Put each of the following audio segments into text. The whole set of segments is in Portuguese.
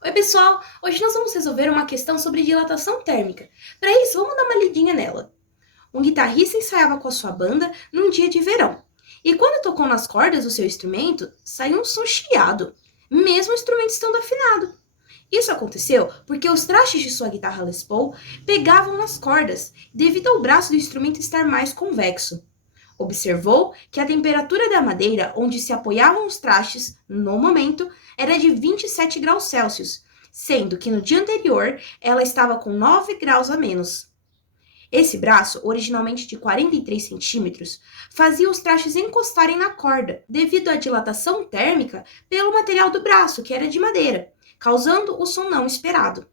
Oi, pessoal! Hoje nós vamos resolver uma questão sobre dilatação térmica. Para isso, vamos dar uma lidinha nela. Um guitarrista ensaiava com a sua banda num dia de verão. E quando tocou nas cordas do seu instrumento, saiu um som chiado, mesmo o instrumento estando afinado. Isso aconteceu porque os trastes de sua guitarra Les Paul pegavam nas cordas, devido ao braço do instrumento estar mais convexo. Observou que a temperatura da madeira onde se apoiavam os trastes, no momento, era de 27 graus Celsius, sendo que no dia anterior ela estava com 9 graus a menos. Esse braço, originalmente de 43 centímetros, fazia os trastes encostarem na corda, devido à dilatação térmica pelo material do braço, que era de madeira, causando o som não esperado.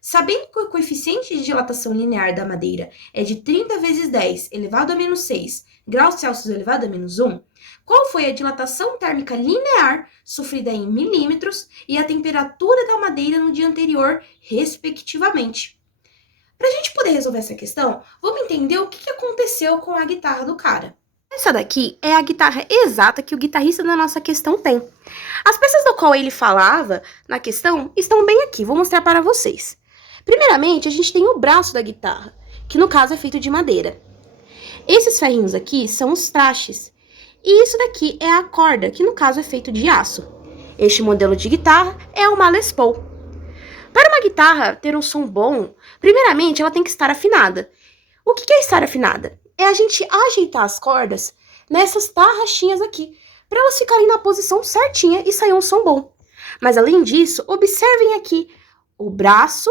Sabendo que o coeficiente de dilatação linear da madeira é de 30 vezes 10 elevado a menos 6 graus Celsius elevado a menos 1, qual foi a dilatação térmica linear sofrida em milímetros e a temperatura da madeira no dia anterior, respectivamente? Para a gente poder resolver essa questão, vamos entender o que aconteceu com a guitarra do cara. Essa daqui é a guitarra exata que o guitarrista da nossa questão tem. As peças do qual ele falava na questão estão bem aqui, vou mostrar para vocês. Primeiramente, a gente tem o braço da guitarra, que no caso é feito de madeira. Esses ferrinhos aqui são os trastes. E isso daqui é a corda, que no caso é feito de aço. Este modelo de guitarra é uma Les Paul. Para uma guitarra ter um som bom, primeiramente ela tem que estar afinada. O que é estar afinada? É a gente ajeitar as cordas nessas tarraxinhas aqui, para elas ficarem na posição certinha e sair um som bom. Mas além disso, observem aqui o braço,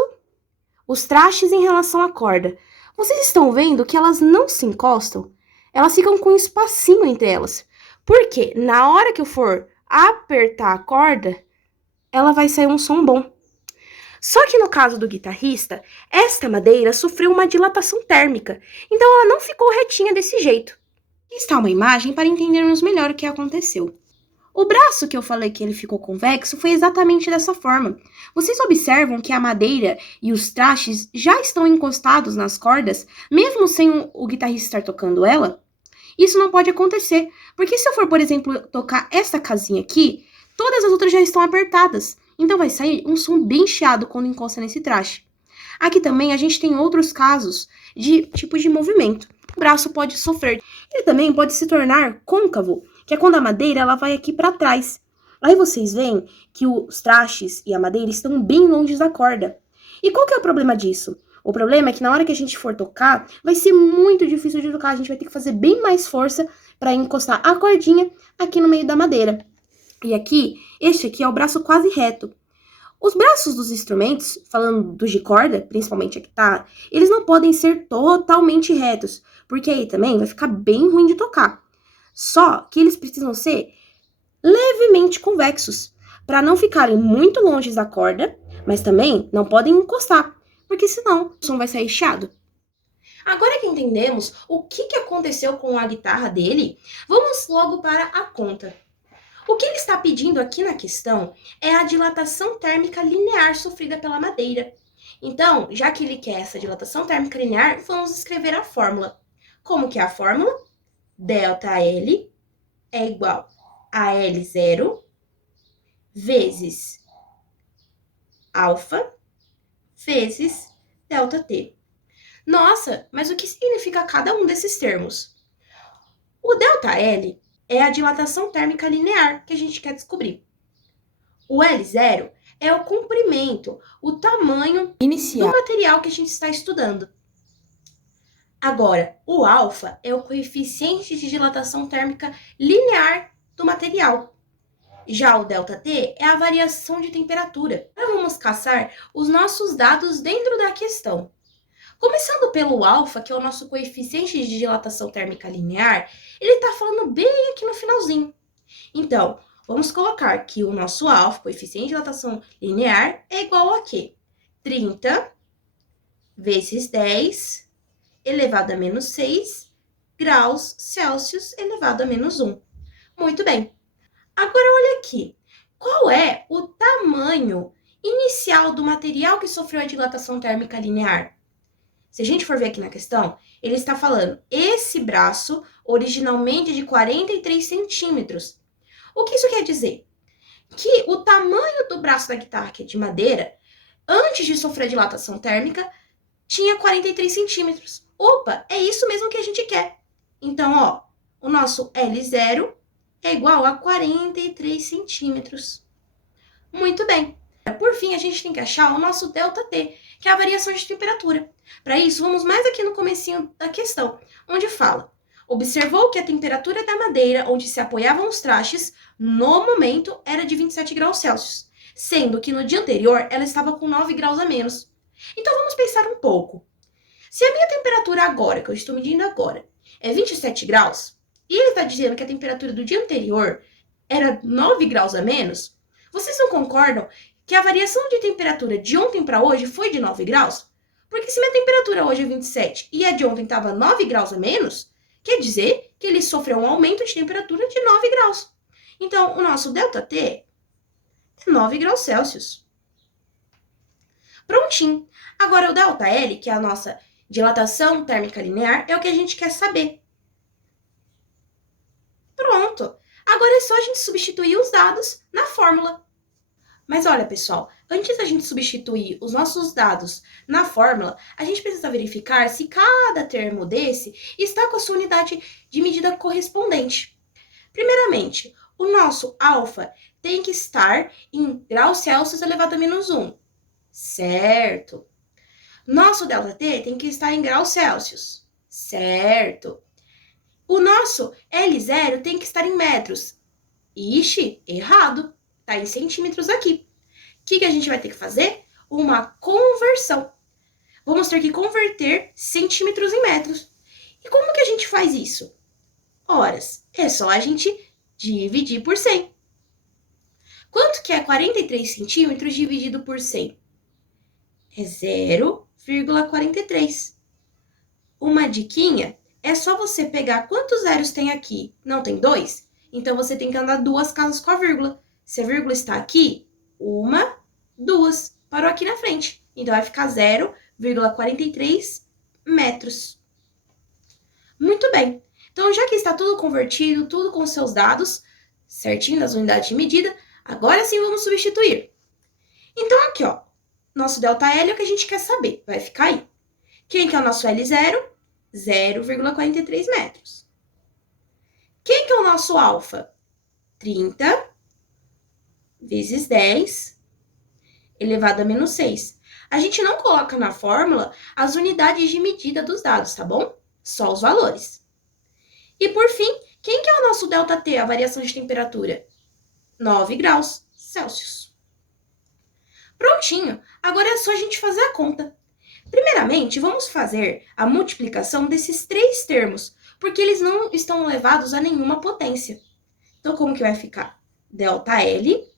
os trastes em relação à corda. Vocês estão vendo que elas não se encostam? Elas ficam com um espacinho entre elas. Porque na hora que eu for apertar a corda, ela vai sair um som bom. Só que no caso do guitarrista, esta madeira sofreu uma dilatação térmica, então ela não ficou retinha desse jeito. Aqui está uma imagem para entendermos melhor o que aconteceu. O braço que eu falei que ele ficou convexo foi exatamente dessa forma. Vocês observam que a madeira e os trastes já estão encostados nas cordas, mesmo sem o guitarrista estar tocando ela? Isso não pode acontecer, porque se eu for, por exemplo, tocar essa casinha aqui, todas as outras já estão apertadas. Então vai sair um som bem chiado quando encosta nesse traste. Aqui também a gente tem outros casos de tipo de movimento. O braço pode sofrer. Ele também pode se tornar côncavo, que é quando a madeira ela vai aqui para trás. Aí vocês veem que os trastes e a madeira estão bem longe da corda. E qual que é o problema disso? O problema é que na hora que a gente for tocar, vai ser muito difícil de tocar. A gente vai ter que fazer bem mais força para encostar a cordinha aqui no meio da madeira. E aqui, este aqui é o braço quase reto. Os braços dos instrumentos, falando dos de corda, principalmente a guitarra, eles não podem ser totalmente retos, porque aí também vai ficar bem ruim de tocar. Só que eles precisam ser levemente convexos, para não ficarem muito longe da corda, mas também não podem encostar, porque senão o som vai sair chiado. Agora que entendemos o que aconteceu com a guitarra dele, vamos logo para a conta. O que ele está pedindo aqui na questão é a dilatação térmica linear sofrida pela madeira. Então, já que ele quer essa dilatação térmica linear, vamos escrever a fórmula. Como que é a fórmula? ΔL é igual a L0 vezes alfa vezes ΔT. Nossa, mas o que significa cada um desses termos? O ΔL é a dilatação térmica linear que a gente quer descobrir. O L0 é o comprimento, o tamanho inicial do material que a gente está estudando. Agora, o alfa é o coeficiente de dilatação térmica linear do material. Já o ΔT é a variação de temperatura. Agora vamos caçar os nossos dados dentro da questão. Começando pelo alfa, que é o nosso coeficiente de dilatação térmica linear, ele está falando bem aqui no finalzinho. Então, vamos colocar que o nosso alfa, coeficiente de dilatação linear, é igual a quê? 30 vezes 10 elevado a menos 6 graus Celsius elevado a menos 1. Muito bem. Agora, olha aqui. Qual é o tamanho inicial do material que sofreu a dilatação térmica linear? Se a gente for ver aqui na questão, ele está falando esse braço originalmente de 43 centímetros. O que isso quer dizer? que o tamanho do braço da guitarra, que é de madeira, antes de sofrer dilatação térmica, tinha 43 centímetros. Opa, é isso mesmo que a gente quer. Então, ó, o nosso L0 é igual a 43 centímetros. Muito bem. Por fim, a gente tem que achar o nosso ΔT, que é a variação de temperatura. Para isso, vamos mais aqui no comecinho da questão, onde fala: observou que a temperatura da madeira onde se apoiavam os trastes, no momento, era de 27 graus Celsius, sendo que no dia anterior ela estava com 9 graus a menos. Então vamos pensar um pouco. Se a minha temperatura agora, que eu estou medindo agora, é 27 graus, e ele está dizendo que a temperatura do dia anterior era 9 graus a menos, vocês não concordam que a variação de temperatura de ontem para hoje foi de 9 graus? Porque se minha temperatura hoje é 27 e a de ontem estava 9 graus a menos, quer dizer que ele sofreu um aumento de temperatura de 9 graus. Então, o nosso ΔT é 9 graus Celsius. Prontinho. Agora, o ΔL, que é a nossa dilatação térmica linear, é o que a gente quer saber. Pronto. Agora é só a gente substituir os dados na fórmula. Mas olha, pessoal, antes da gente substituir os nossos dados na fórmula, a gente precisa verificar se cada termo desse está com a sua unidade de medida correspondente. Primeiramente, o nosso alfa tem que estar em graus Celsius elevado a menos 1. Certo. Nosso ΔT tem que estar em graus Celsius. Certo. O nosso L0 tem que estar em metros. Ixi, errado. Está em centímetros aqui. O que a gente vai ter que fazer? Uma conversão. Vamos ter que converter centímetros em metros. E como que a gente faz isso? Horas. É só a gente dividir por 100. Quanto que é 43 centímetros dividido por 100? É 0,43. Uma diquinha é só você pegar quantos zeros tem aqui. Não tem 2? Então você tem que andar 2 casas com a vírgula. Se a vírgula está aqui, 1, 2. Parou aqui na frente. Então vai ficar 0,43 metros. Muito bem. Então, já que está tudo convertido, tudo com seus dados, certinho nas unidades de medida, agora sim vamos substituir. Então, aqui, ó, nosso ΔL é o que a gente quer saber. Vai ficar aí. Quem que é o nosso L0? 0,43 metros. Quem que é o nosso alfa? 30 vezes 10 elevado a menos 6. A gente não coloca na fórmula as unidades de medida dos dados, tá bom? Só os valores. E por fim, quem que é o nosso ΔT, a variação de temperatura? 9 graus Celsius. Prontinho, agora é só a gente fazer a conta. Primeiramente, vamos fazer a multiplicação desses três termos, porque eles não estão elevados a nenhuma potência. Então, como que vai ficar? ΔL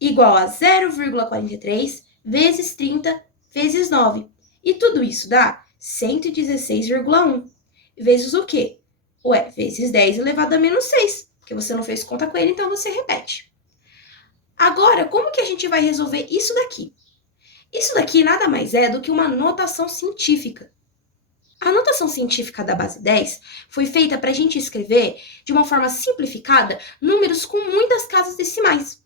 igual a 0,43 vezes 30 vezes 9. E tudo isso dá 116,1. Vezes o quê? Ué, vezes 10 elevado a menos 6. Porque você não fez conta com ele, então você repete. Agora, como que a gente vai resolver isso daqui? Isso daqui nada mais é do que uma notação científica. A notação científica da base 10 foi feita para a gente escrever, de uma forma simplificada, números com muitas casas decimais.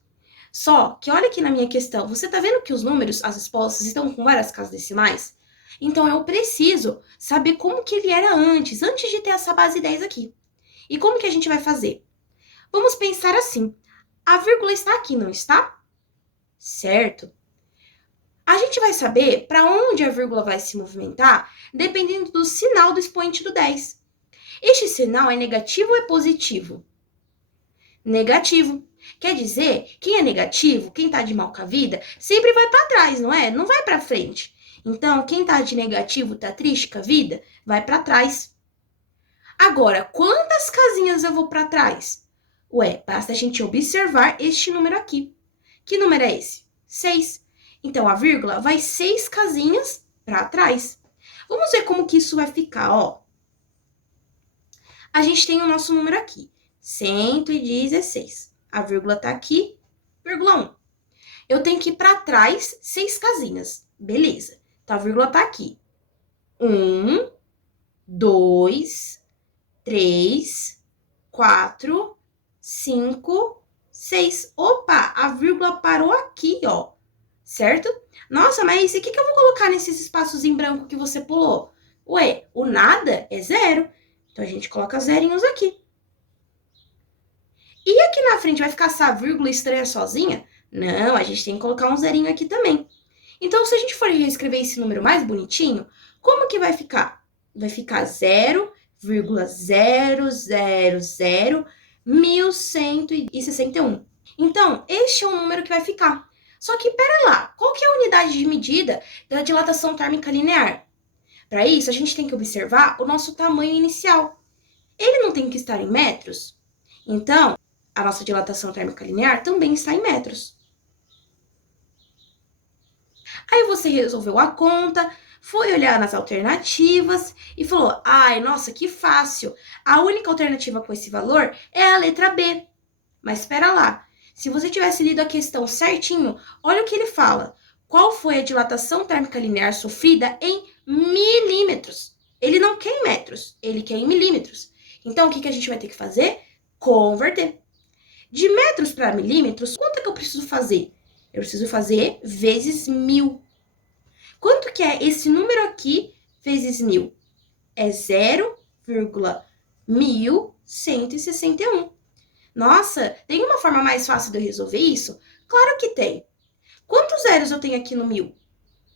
Só que olha aqui na minha questão, você está vendo que os números, as respostas, estão com várias casas decimais? Então eu preciso saber como que ele era antes de ter essa base 10 aqui. E como que a gente vai fazer? Vamos pensar assim, a vírgula está aqui, não está? Certo. A gente vai saber para onde a vírgula vai se movimentar dependendo do sinal do expoente do 10. Este sinal é negativo ou é positivo? Negativo. Quer dizer, quem é negativo, quem está de mal com a vida, sempre vai para trás, não é? Não vai para frente. Então, quem está de negativo, está triste com a vida, vai para trás. Agora, quantas casinhas eu vou para trás? Ué, basta a gente observar este número aqui. Que número é esse? 6. Então, a vírgula vai 6 casinhas para trás. Vamos ver como que isso vai ficar, ó. A gente tem o nosso número aqui, 116. A vírgula tá aqui, vírgula 1. Eu tenho que ir para trás 6 casinhas. Beleza. Então, a vírgula tá aqui. 1, 2, 3, 4, 5, 6. Opa, a vírgula parou aqui, ó. Certo? Nossa, mas o que eu vou colocar nesses espaços em branco que você pulou? Ué, o nada é 0. Então, a gente coloca zerinhos aqui. E aqui na frente vai ficar essa vírgula estranha sozinha? Não, a gente tem que colocar um zerinho aqui também. Então, se a gente for reescrever esse número mais bonitinho, como que vai ficar? Vai ficar 0,000161. Então, este é o número que vai ficar. Só que, pera lá, qual que é a unidade de medida da dilatação térmica linear? Para isso, a gente tem que observar o nosso tamanho inicial. Ele não tem que estar em metros? Então, a nossa dilatação térmica linear também está em metros. Aí você resolveu a conta, foi olhar nas alternativas e falou: ai, nossa, que fácil. A única alternativa com esse valor é a letra B. Mas espera lá. Se você tivesse lido a questão certinho, olha o que ele fala. Qual foi a dilatação térmica linear sofrida em milímetros? Ele não quer em metros, ele quer em milímetros. Então, o que a gente vai ter que fazer? Converter. De metros para milímetros, quanto é que eu preciso fazer? Eu preciso fazer vezes 1000. Quanto que é esse número aqui vezes 1000? É 0,1161. Nossa, tem uma forma mais fácil de eu resolver isso? Claro que tem. Quantos zeros eu tenho aqui no 1000?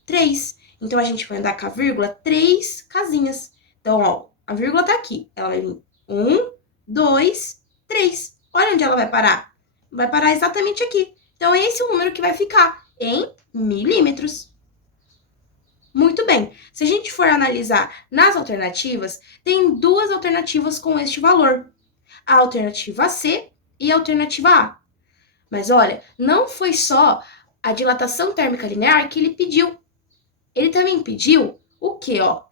3. Então, a gente vai andar com a vírgula 3 casinhas. Então, ó, a vírgula tá aqui. Ela vai vir 1, 2, 3. Olha onde ela vai parar. Vai parar exatamente aqui. Então, esse é o número que vai ficar em milímetros. Muito bem. Se a gente for analisar nas alternativas, tem duas alternativas com este valor. A alternativa C e a alternativa A. Mas olha, não foi só a dilatação térmica linear que ele pediu. Ele também pediu o quê, ó?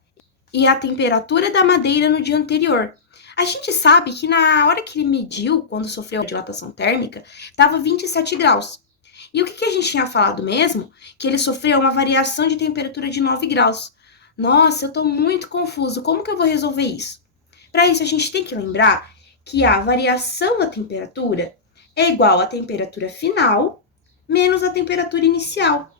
E a temperatura da madeira no dia anterior. A gente sabe que na hora que ele mediu, quando sofreu a dilatação térmica, estava 27 graus. E o que a gente tinha falado mesmo? Que ele sofreu uma variação de temperatura de 9 graus. Nossa, eu tô muito confuso. Como que eu vou resolver isso? Para isso, a gente tem que lembrar que a variação da temperatura é igual à temperatura final menos a temperatura inicial.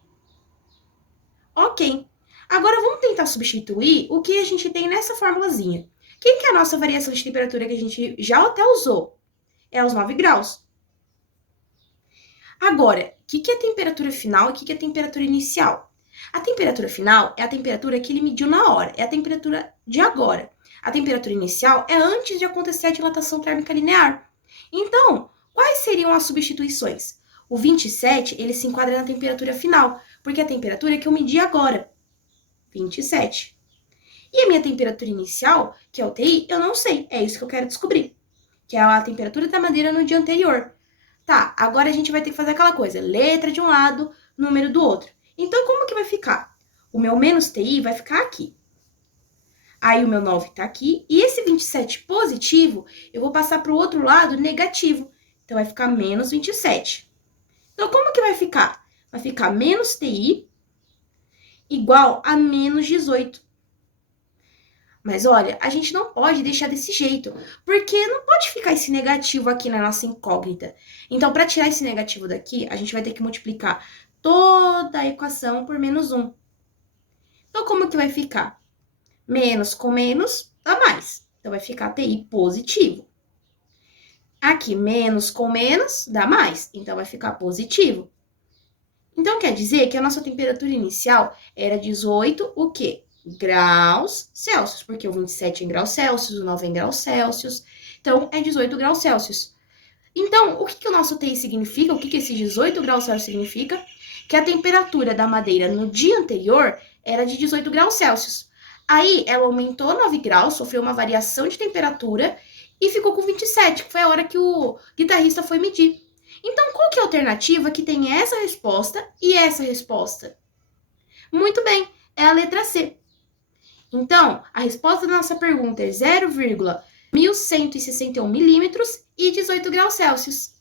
Ok. Agora, vamos tentar substituir o que a gente tem nessa formulazinha. Quem que é a nossa variação de temperatura que a gente já até usou? É os 9 graus. Agora, o que é a temperatura final e o que é a temperatura inicial? A temperatura final é a temperatura que ele mediu na hora, é a temperatura de agora. A temperatura inicial é antes de acontecer a dilatação térmica linear. Então, quais seriam as substituições? O 27, ele se enquadra na temperatura final, porque é a temperatura que eu medi agora, 27. E a minha temperatura inicial, que é o TI, eu não sei, é isso que eu quero descobrir, que é a temperatura da madeira no dia anterior. Tá, agora a gente vai ter que fazer aquela coisa, letra de um lado, número do outro. Então, como que vai ficar? O meu menos TI vai ficar aqui. Aí o meu 9 tá aqui, e esse 27 positivo, eu vou passar para o outro lado negativo. Então, vai ficar menos 27. Então, como que vai ficar? Vai ficar menos TI igual a menos 18. Mas olha, a gente não pode deixar desse jeito, porque não pode ficar esse negativo aqui na nossa incógnita. Então, para tirar esse negativo daqui, a gente vai ter que multiplicar toda a equação por menos 1. Então, como que vai ficar? Menos com menos dá mais. Então, vai ficar TI positivo. Aqui, menos com menos dá mais. Então, vai ficar positivo. Então, quer dizer que a nossa temperatura inicial era 18, o quê? Graus Celsius, porque o 27 é em graus Celsius, o 9 é em graus Celsius, então é 18 graus Celsius. Então, o que o nosso TI significa? O que esse 18 graus Celsius significa? Que a temperatura da madeira no dia anterior era de 18 graus Celsius. Aí, ela aumentou 9 graus, sofreu uma variação de temperatura e ficou com 27, que foi a hora que o guitarrista foi medir. Então, qual que é a alternativa que tem essa resposta e essa resposta? Muito bem, é a letra C. Então, a resposta da nossa pergunta é 0,1161 milímetros e 18 graus Celsius.